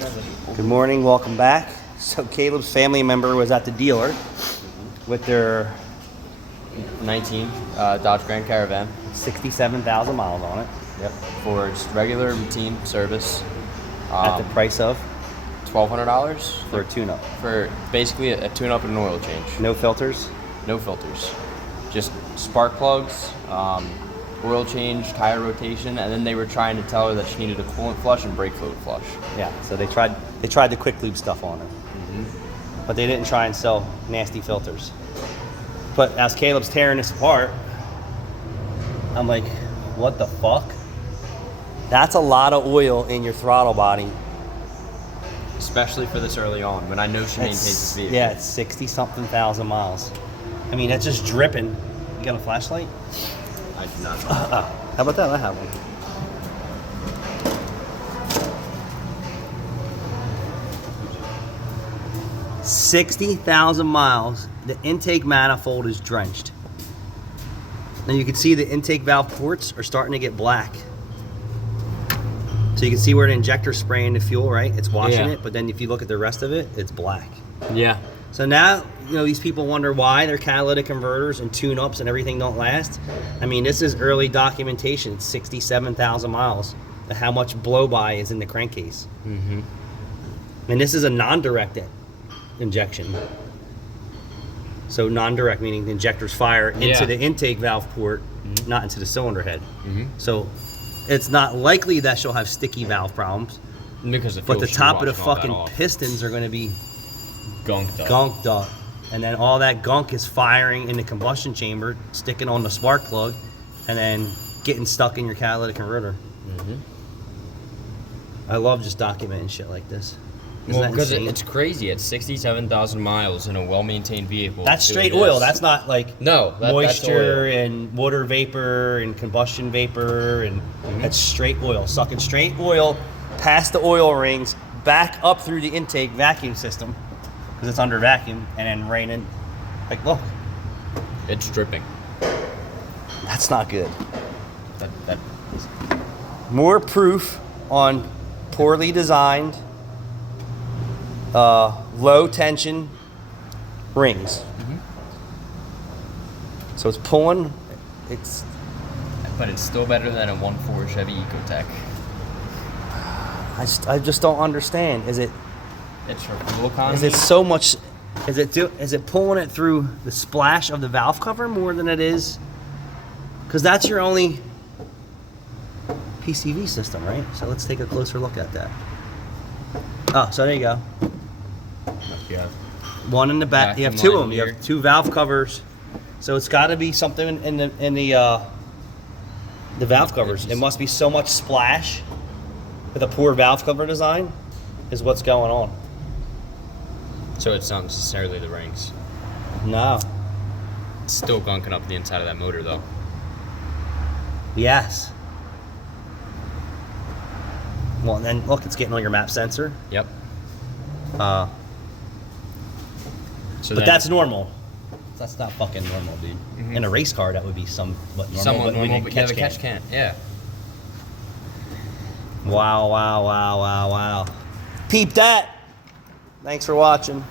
Good morning, welcome back. So Caleb's family member was at the dealer with their 19 Dodge Grand Caravan. 67,000 miles on it. Yep. For just regular routine service. At the price of $1,200 for a tune-up. for basically a tune-up and an oil change. No filters. No filters. Just spark plugs, oil change, tire rotation, and then they were trying to tell her that she needed a coolant flush and brake fluid flush. Yeah. So they tried the quick lube stuff on her, but they didn't try and sell nasty filters. But as Caleb's tearing this apart, I'm like, what the fuck? That's a lot of oil in your throttle body. Especially for this early on, when I know she maintains this vehicle. Yeah, it's 60-something thousand miles. I mean, that's just dripping. You got a flashlight? I do not. How about that? I have one. $60,000 miles. The intake manifold is drenched. Now you can see the intake valve ports are starting to get black. So you can see where the injector's spraying the fuel, right? It's washing it, but then if you look at the rest of it, it's black. Yeah. So now, you know, these people wonder why their catalytic converters and tune-ups and everything don't last. I mean, this is early documentation. It's 67,000 miles. How much blow-by is in the crankcase. And this is a non-direct injection. So non-direct meaning the injectors fire into the intake valve port, not into the cylinder head. So it's not likely that she'll have sticky valve problems. Because but the top of the fucking pistons are going to be gunked up. And then all that gunk is firing in the combustion chamber, sticking on the spark plug, and then getting stuck in your catalytic converter. I love just documenting shit like this. Well, because it's crazy. At 67,000 miles in a well-maintained vehicle. That's straight oil. That's not like moisture and water vapor and combustion vapor. And that's straight oil. Sucking straight oil past the oil rings, back up through the intake vacuum system, because it's under vacuum, and then raining. Like, look. It's dripping. That's not good. That More proof on poorly designed, low tension rings. So it's pulling. But it's still better than a 1.4 Chevy Ecotec. I just don't understand. Is it? It's for fuel economy. Is it so much? Is it pulling it through the splash of the valve cover more than it is? Because that's your only PCV system, right? So let's take a closer look at that. Oh, so there you go. Yeah. One in the back. You have two of them. You have two valve covers. So it's got to be something in the valve covers. It must be so much splash with a poor valve cover design is what's going on. So it's not necessarily the rings. No. It's still gunking up the inside of that motor, though. Yes. Well, and then look, it's getting on your map sensor. Yep. But that's normal. That's not fucking normal, dude. In a race car, that would be somewhat normal. Somewhat normal, but the catch can. Yeah. Wow. Peep that. Thanks for watching.